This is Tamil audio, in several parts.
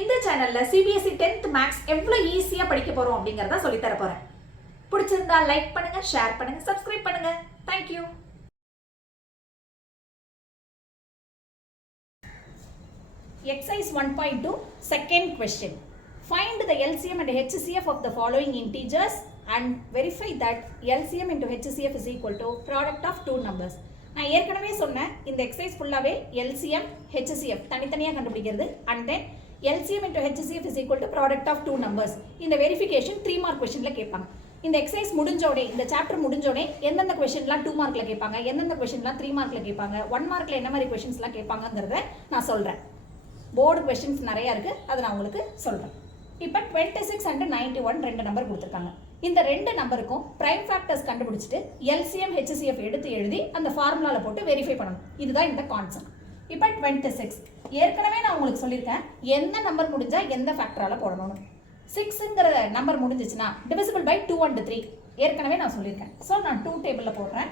இந்த சேனல்ல சிபிஎஸ்இ 10th மேக்ஸ் எவ்வளவு ஈஸியா படிக்க போறோம் அப்படிங்கறத சொல்லி தர போறேன். பிடிச்சிருந்தா லைக் பண்ணுங்க, ஷேர் பண்ணுங்க, சப்ஸ்கிரைப் பண்ணுங்க. Thank you. Exercise 1.2 second question. Find the LCM and HCF of the following integers and verify that LCM into HCF is equal to product of two numbers. நான் ஏற்கனவே சொன்னேன் இந்த எக்ஸசைஸ் ஃபுல்லாவே LCM HCF தனித்தனியா கண்டுபிடிக்கிறது and then LCM into HCF is equal to product of two numbers. இந்த வெரிஃபிகேஷன் 3 மார்க் क्वेश्चनல கேட்பாங்க. இந்த எக்ஸசைஸ் முடிஞ்சோடே இந்த சாப்டர் முடிஞ்சோடே எந்தெந்த क्वेश्चनலாம் 2 மார்க்ல கேட்பாங்க, எந்தெந்த क्वेश्चनலாம் 3 மார்க்ல கேட்பாங்க, 1 மார்க்ல என்ன மாதிரி क्वेश्चनஸ்லாம் கேட்பாங்கங்கறத நான் சொல்றேன். போர்டு क्वेश्चंस நிறைய இருக்கு, அத நான் உங்களுக்கு சொல்றேன். இப்போ 26 and 91 ரெண்டு நம்பர் கொடுத்திருக்காங்க. இந்த ரெண்டு நம்பருக்கும் பிரைம் ஃபேக்டர்ஸ் கண்டுபிடிச்சிட்டு LCM HCF எடுத்து எழுதி அந்த ஃபார்முலால போட்டு வெரிஃபை பண்ணனும். இதுதான் இந்த கான்செப்ட். இப்போ 26 ஏற்கனவே நான் உங்களுக்கு சொல்லிருக்கேன் எந்த நம்பர் முடிஞ்சா எந்த ஃபேக்டரால போடணும்னு. 6ங்கற நம்பர் முடிஞ்சிச்சுனா divisible by 2 and 3 ஏற்கனவே நான் சொல்லிருக்கேன். சோ நான் 2 டேபிள்ல போடுறேன்.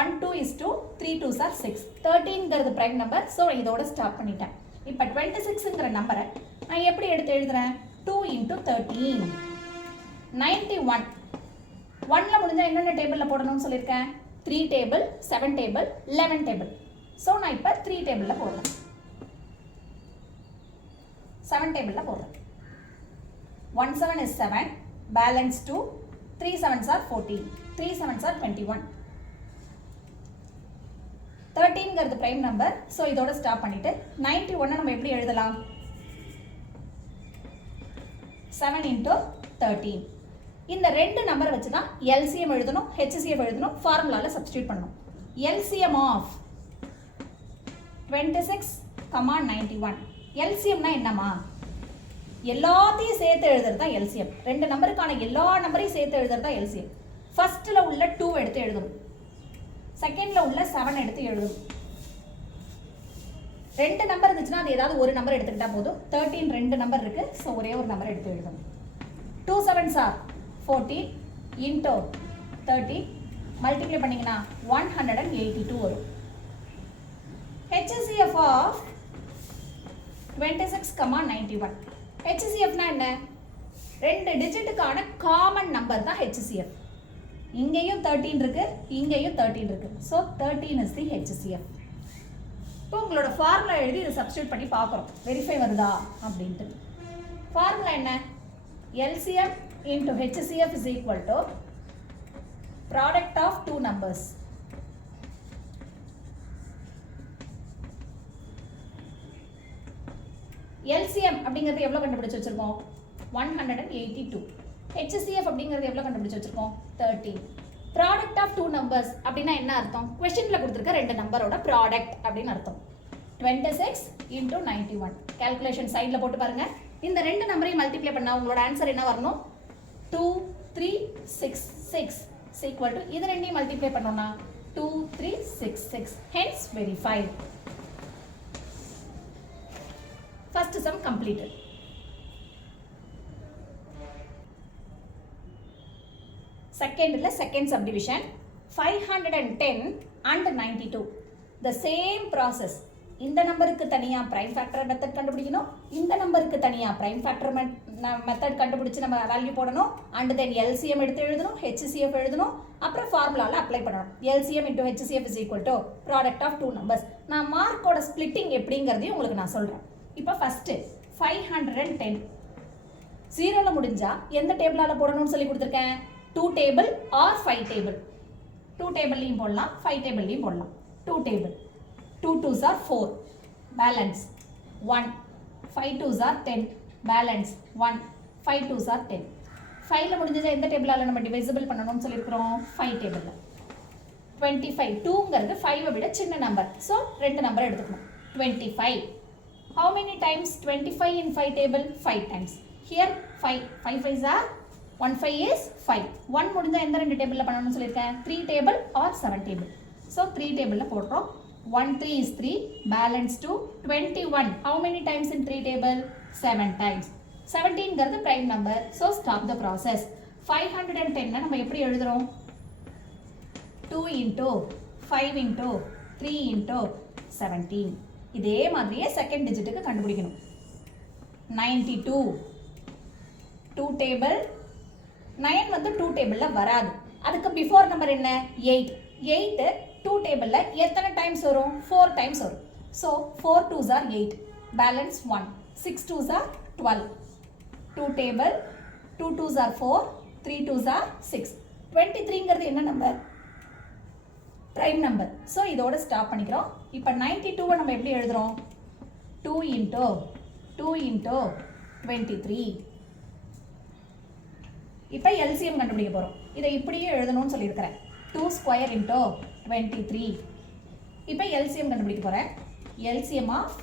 1 2 is 2, 3 2s are 6. 13ங்கிறது பிரைம் நம்பர். சோ இதோட ஸ்டாப் பண்ணிட்டேன். இப்போ 26ங்கற நம்பரை நான் எப்படி எடுத்து எழுதுறேன்? 2 into 13 91. 1ல முடிஞ்சா என்னென்ன டேபிள்ல போடணும்னு சொல்லிருக்கேன்? 3 டேபிள், 7 டேபிள், 11 டேபிள். சோ நான் இப்போ 3 டேபிள்ல போடுறேன். 7 டேபிள்ல போடுறேன். 1 7 is 7, balance 2, 3 7s are 14, 3 7s are 21. 13ங்கிறது பிரைம் நம்பர். சோ இதோட ஸ்டாப் பண்ணிட்டு 91 நம்ம எப்படி எழுதலாம்? 7 into 13. இந்த ரெண்டு நம்பரை வச்சு தான் LCM எழுதணும், HCF எழுதணும், ஃபார்முலால சப்ஸ்டிட்யூட் பண்ணனும். LCM of 26, 91. LCM னா என்னமா? எல்லாத்தையும் சேர்த்து எழுதுறது தான் LCM. ரெண்டு நம்பருக்கான எல்லா நம்பரையும் சேர்த்து எழுதுறது தான் LCM. ஃபர்ஸ்ட்ல உள்ள 2 எடுத்து எழுதணும். செகண்ட்ல உள்ள 7 எடுத்து எழுதணும். ரெண்டு நம்பர் இருந்துச்சுன்னா அது ஏதாவது ஒரு நம்பர் எடுத்துக்கிட்டா போதும். 13 ரெண்டு நம்பர் இருக்கு. சோ ஒரே ஒரு நம்பர் எடுத்து எழுதணும். 2 7s are 40 into 30 மல்டிப்ளை பண்ணீங்கன்னா 182 வரும். HCF of 26, 91. HCF னா என்ன? ரெண்டு டிஜிட்டுக்கான காமன் நம்பர் தான் HCF. இங்கேயும் 13 இருக்கு, இங்கேயும் 13 இருக்கு. So 13 is the HCF. இப்போ உங்களோட ஃபார்முலா எழுதி இதை சப்ஸ்டிட்யூட் பண்ணி பார்க்குறோம் வெரிஃபை வருதா அப்படின்ட்டு. ஃபார்முலா என்ன? LCM into HCF is equal to product of two numbers. LCM அப்படிங்கிறது எவ்வளவு கண்டுபிடிச்சு வச்சிருக்கோம்? 182. HCF அப்படிங்கிறது எவ்வளவு கண்டுபிடிச்சு வச்சிருக்கோம்? 13. ப்ராடக்ட் ஆஃப் டூ நம்பர்ஸ் அப்படின்னா என்ன அர்த்தம்? क्वेश्चनல கொடுத்திருக்க ரெண்டு நம்பரோட ப்ராடக்ட் அப்படினு அர்த்தம். 26 into 91. கால்குலேஷன் சைடுல போட்டு பாருங்க. இந்த ரெண்டு நம்பரையும் மல்டிப்ளை பண்ணா உங்களோட ஆன்சர் என்ன வரணும்? 2 3 6 6 is equal to இது ரெண்டையும் மல்டிப்ளை பண்ணோம்னா 2 3 6 6. Hence verified. First sum completed. Second subdivision 510 and 92. The same process. இந்த நம்பருக்கு தனியா பிரைம் ஃபேக்டர் மெத்தட் கண்டுபிடிக்கணும், இந்த நம்பருக்கு தனியா பிரைம் ஃபேக்டர் மெத்தட் கண்டுபிடிச்சு நம்ம வேல்யூ போடணும், and then LCM எடுத்து எழுதணும், HCF எழுதணும், அப்புறம் ஃபார்முலால அப்ளை பண்ணணும். LCM into HCF is equal to product of two numbers. நான் மார்க்கோட ஸ்ப்ளிட்டிங் எப்படிங்கறதையும் உங்களுக்கு நான் சொல்றேன். இப்போ ஃபர்ஸ்ட் 510 0ல முடிஞ்சா எந்த டேபிளால போடணும்னு சொல்லி கொடுத்திருக்கேன்? 2 டேபிள் ஆர் 5 டேபிள். 2 டேபிள்லயும் போடலாம், 5 டேபிள்லயும் போடலாம். 2 table. 2 2s are 4, balance 1. 5 2s are 10, balance 1. 5 2s are 10. 5ல முடிஞ்சா எந்த டேபிளால நம்ம டிவைசிபிள் பண்ணனும்னு சொல்லிருக்கோம்? 5 டேபிள்ல. 25 2ங்கிறது 5 விட சின்ன நம்பர். சோ ரெண்டு நம்பர் எடுத்துக்கணும். 25. How many times 25 in 5 table? 5 times. Here 5 5s are 1 5 is 5. 1 முடிஞ்சா எந்த ரெண்டு டேபிள்ல பண்ணனும்னு சொல்லிருக்கேன்? 3 டேபிள் ஆர் 7 டேபிள். சோ 3 டேபிள்ல போடுறோம். 1 3 is 3, balance 2. 21. How many times in 3 table? 7 times. 17ங்கிறது prime number. So stop the process. 510 நம்ம எப்படி எழுதுறோம்? 2 into 5 into 3 into 17. இதே மாதிரியே செகண்ட் டிஜிட்டுக்கு கண்டுபிடிக்கணும். 92 2 டேபிள் 9 வந்து 2 டேபிளில் வராது. அதுக்கு பிஃபோர் நம்பர் என்ன 8 8 2 டேபிளில் எத்தனை டைம்ஸ் வரும் 4 டைம்ஸ் வரும். So 4 2s are 8 balance 1 6 2s are 12 2 table 2 2s are 4 3 2s are 6 23ங்கிறது என்ன நம்பர் ப்ரைம் நம்பர். ஸோ இதோட ஸ்டாப் பண்ணிக்கிறோம். இப்போ 92 நம்ம எப்படி எழுதுறோம் 2 into 23. இப்போ எல்சிஎம் கண்டுபிடிக்க போகிறோம். இதை இப்படியே எழுதணும்னு சொல்லியிருக்கிறேன் 2 square into 23. இப்போ எல்சிஎம் கண்டுபிடிக்க போகிறேன். LCM of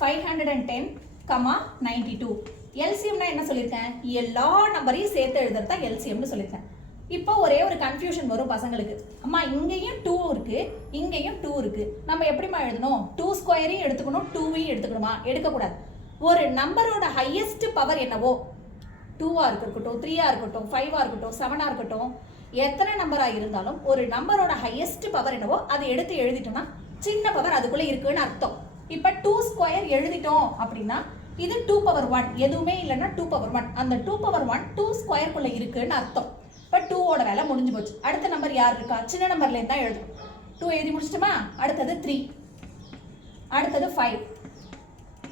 510, 92. எல்சிஎம்னா என்ன சொல்லியிருக்கேன் எல்லா நம்பரையும் சேர்த்து எழுதுறது தான் எல்சிஎம்னு சொல்லியிருக்கேன். இப்போ ஒரே ஒரு கன்ஃபியூஷன் வரும் பசங்களுக்கு. அம்மா இங்கேயும் 2 இருக்கு இங்கேயும் 2 இருக்கு, நம்ம எப்படிமா எழுதணும் 2 ஸ்கொயரையும் எடுத்துக்கணும் 2வையும் எடுத்துக்கணுமா? எடுக்கக்கூடாது. ஒரு நம்பரோட ஹையஸ்ட் பவர் என்னவோ 2ஆ இருக்கட்டும் 3ஆ இருக்கட்டும் 5ஆ இருக்கட்டும் 7ஆ இருக்கட்டும் எத்தனை நம்பராக இருந்தாலும் ஒரு நம்பரோட ஹையஸ்ட் பவர் என்னவோ அதை எடுத்து எழுதிட்டோம்னா சின்ன பவர் அதுக்குள்ளே இருக்குன்னு அர்த்தம். இப்போ 2 ஸ்கொயர் எழுதிட்டோம் அப்படின்னா இது 2 பவர் 1 எதுவுமே இல்லைன்னா 2 பவர் 1 அந்த 2 பவர் 1 2 ஸ்கொயருக்குள்ளே இருக்குன்னு அர்த்தம். இப்போ 2ஓட வேலை முடிஞ்சு போச்சு. அடுத்த நம்பர் யார் இருக்கா சின்ன நம்பர்லேருந்து தான் எழுதும். 2 எழுதி முடிச்சிட்டோமா? அடுத்தது 3, அடுத்தது 5,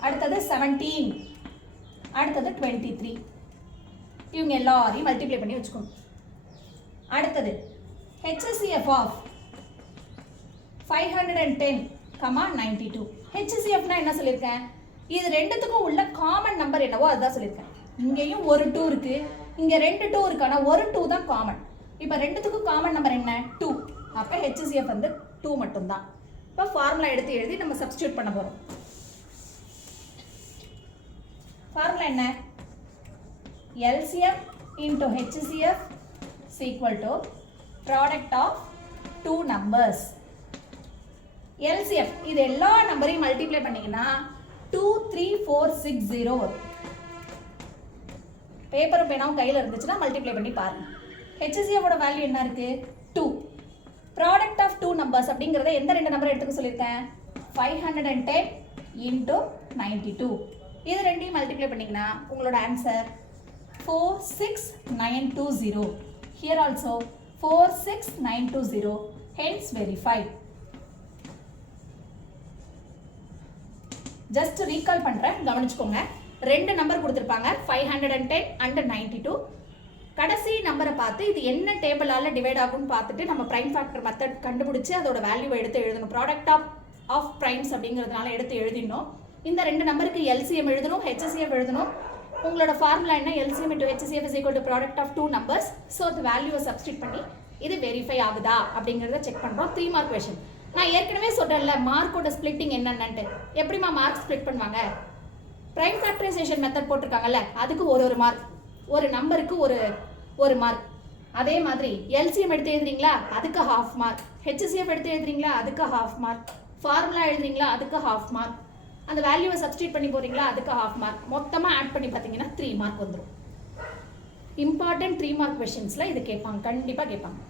அடுத்தது 17, அடுத்தது 23. இவங்க எல்லாரையும் மல்டிப்ளை பண்ணி வச்சுக்கணும். அடுத்தது HCF ஆஃப் 510, 92. HCFனா என்ன சொல்லியிருக்கேன் இது ரெண்டுத்துக்கும் உள்ள காமன் நம்பர் என்னவோ அதுதான் சொல்லியிருக்கேன். இங்கேயும் ஒரு 2 இருக்கு இங்கே 2 2 இருக்கு ஆனால் ஒரு 2 தான் காமன். இப்போ ரெண்டுத்துக்கும் காமன் நம்பர் என்ன 2. அப்போ HCF வந்து 2 மட்டும்தான். இப்போ ஃபார்முலா எடுத்து எழுதி நம்ம சப்ஸ்டியூட் பண்ண போகிறோம். ஃபார்முலா என்ன LCM into HCF is equal to product of 2 numbers. LCF இது எல்லா நம்பரையும் மல்டிப்ளை பண்ணீங்கன்னா 23460 வரும். பேப்பரும் பேனாவும் கையில் இருந்துச்சுன்னா மல்டிப்ளை பண்ணி பாருங்க. HCFோட வேல்யூ என்ன இருக்கு 2. ப்ராடக்ட் ஆஃப் 2 நம்பர்ஸ் அப்படிங்கிறத எந்த ரெண்டு நம்பரை எடுத்துக்க சொல்லியிருக்கேன் 510 into 92. இது ரெண்டையும் மல்டிப்ளை பண்ணிங்கன்னா உங்களோட answer 46920. Here also 46920. Hence verified. Just recall பண்றேன் கவனிச்சுக்கோங்க. ரெண்டு நம்பர் கொடுத்திருப்பாங்க 510 and 92. கடைசி நம்பரை பார்த்து இது என்ன டேபிளால டிவைட் ஆகும்னு பார்த்துட்டு நம்ம பிரைம் ஃபேக்டர் மெத்தட் கண்டுபிடிச்சு அதோட வேல்யூவை எடுத்து எழுதணும். ப்ராடக்ட் ஆஃப் பிரைம்ஸ் அப்படிங்கிறதுனால எடுத்து எழுதிடணும். இந்த ரெண்டு நம்பருக்கு LCM எழுதணும் HCF எழுதணும். உங்களோட ஃபார்முலா என்ன LCM into HCF is equal to product of 2 numbers. So அந்த வேல்யூவை சப்ஸ்டியூட் பண்ணி இது வெரிஃபை ஆகுதா அப்படிங்கிறத செக் பண்ணுறோம். 3 மார்க் கொஷின். நான் ஏற்கனவே சொல்கிறேன்ல மார்க்கோட ஸ்பிளிட்டிங் என்னென்னட்டு. எப்படிமா மார்க் ஸ்பிளிட் பண்ணுவாங்க பிரைம் ஃபேக்டரைசேஷன் மெத்தட் போட்டிருக்காங்கல்ல அதுக்கு ஒரு மார்க், ஒரு நம்பருக்கு ஒரு மார்க். அதே மாதிரி LCM எடுத்து எழுதுறீங்களா அதுக்கு ½ மார்க், HCF எடுத்து எழுதுறீங்களா அதுக்கு ½ மார்க், ஃபார்முலா எழுதுறீங்களா அதுக்கு ½ மார்க், அந்த வேல்யூவை சப்ஸ்டியூட் பண்ணி போறீங்களா அதுக்கு ½ மார்க். மொத்தமாக ஆட் பண்ணி பார்த்தீங்கன்னா 3 மார்க் வந்துடும். இம்பார்ட்டன்ட் 3 மார்க் கொஷின்ஸில் இது கேட்பாங்க, கண்டிப்பாக கேட்பாங்க.